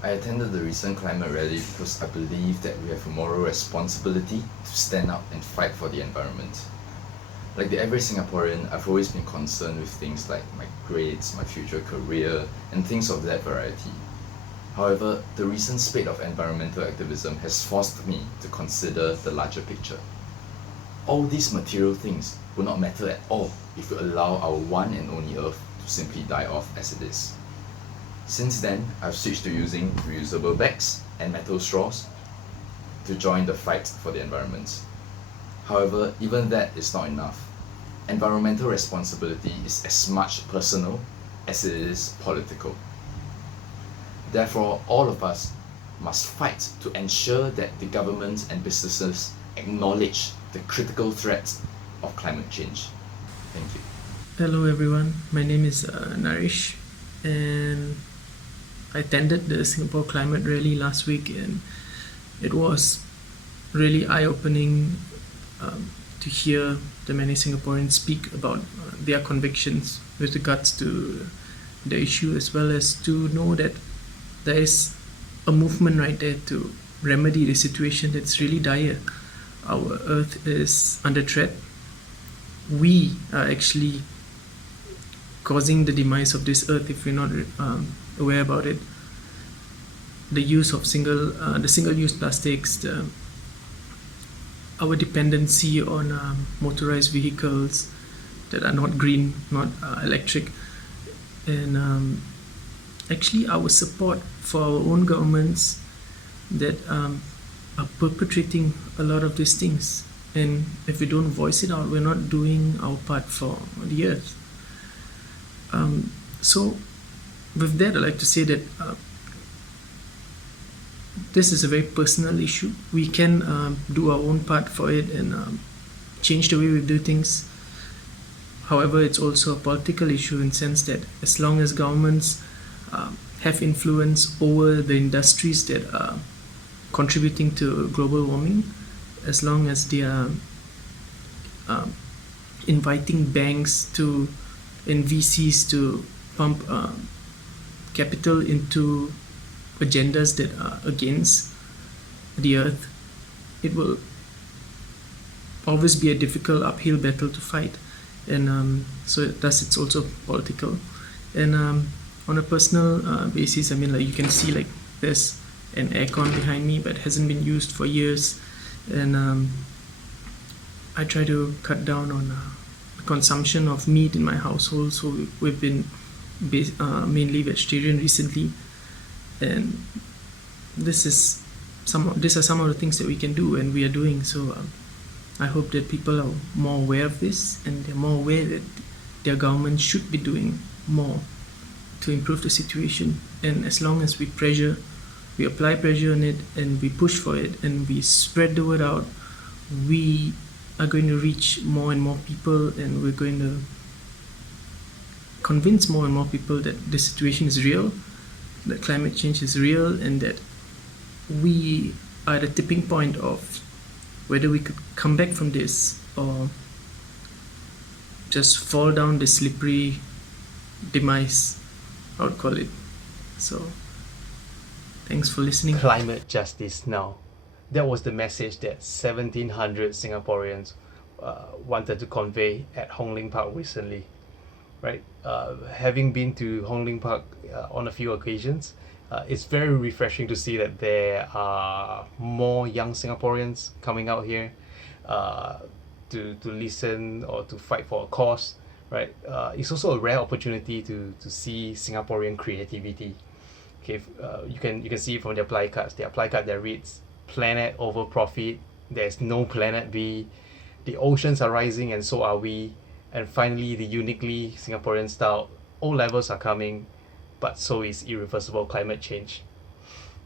I attended the recent climate rally because I believe that we have a moral responsibility to stand up and fight for the environment. Like the average Singaporean, I've always been concerned with things like my grades, my future career, and things of that variety. However, the recent spate of environmental activism has forced me to consider the larger picture. All these material things will not matter at all if we allow our one and only Earth to simply die off as it is. Since then, I've switched to using reusable bags and metal straws to join the fight for the environment. However, even that is not enough. Environmental responsibility is as much personal as it is political. Therefore, all of us must fight to ensure that the government and businesses acknowledge the critical threat of climate change. Thank you. Hello everyone, my name is Naresh, and I attended the Singapore Climate Rally last week, and it was really eye-opening to hear the many Singaporeans speak about their convictions with regards to the issue, as well as to know that there is a movement right there to remedy the situation that's really dire. Our Earth is under threat. We are actually causing the demise of this Earth if we're not aware about it. The use of single-use plastics, our dependency on motorized vehicles that are not green, not electric, and actually our support for our own governments that are perpetrating a lot of these things. And if we don't voice it out, we're not doing our part for the Earth. So with that, I'd like to say that this is a very personal issue. We can do our own part for it and change the way we do things. However, it's also a political issue in the sense that as long as governments have influence over the industries that are contributing to global warming, as long as they are inviting banks and VCs to pump capital into agendas that are against the Earth, it will always be a difficult uphill battle to fight. And so thus it's also political. And on a personal basis, I mean, like you can see, like there's an aircon behind me, but hasn't been used for years. And I try to cut down on consumption of meat in my household. So we've been mainly vegetarian recently, and these are some of the things that we can do and we are doing. So I hope that people are more aware of this, and they're more aware that their government should be doing more to improve the situation. And as long as we apply pressure on it, and we push for it, and we spread the word out, we are going to reach more and more people, and we're going to convince more and more people that the situation is real, that climate change is real, and that we are at a tipping point of whether we could come back from this or just fall down the slippery demise, I would call it. So thanks for listening. Climate justice now. That was the message that 1,700 Singaporeans wanted to convey at Hong Lim Park recently, right? Having been to Hong Lim Park on a few occasions, it's very refreshing to see that there are more young Singaporeans coming out here to listen or to fight for a cause, right? It's also a rare opportunity to see Singaporean creativity. Okay, you can see from their placards. Their placard that reads "Planet over profit." There's no planet B. The oceans are rising, and so are we. And finally, the uniquely Singaporean style O levels are coming, but so is irreversible climate change.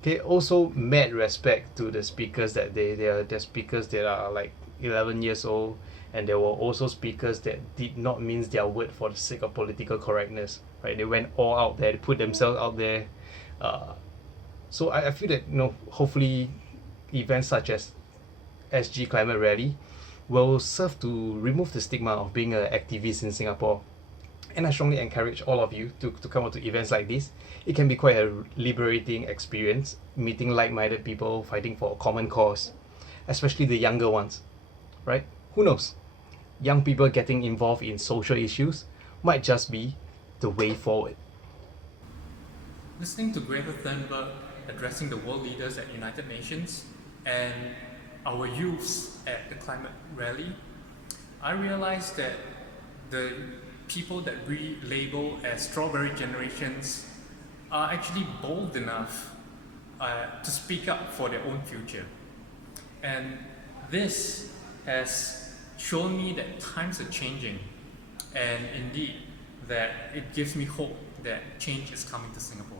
Okay, also mad respect to the speakers that they're speakers that are like 11 years old, and there were also speakers that did not mince their word for the sake of political correctness, right? They went all out there, they put themselves out there. So I feel that, hopefully events such as SG Climate Rally will serve to remove the stigma of being an activist in Singapore, And I strongly encourage all of you to come out to events like this. It can be quite a liberating experience, meeting like-minded people, fighting for a common cause, especially the younger ones, right? Who knows? Young people getting involved in social issues might just be the way forward. Listening to Greta Thunberg addressing the world leaders at United Nations and our youths at the climate rally, I realized that the people that we label as strawberry generations are actually bold enough to speak up for their own future. And this has shown me that times are changing, and indeed that it gives me hope that change is coming to Singapore.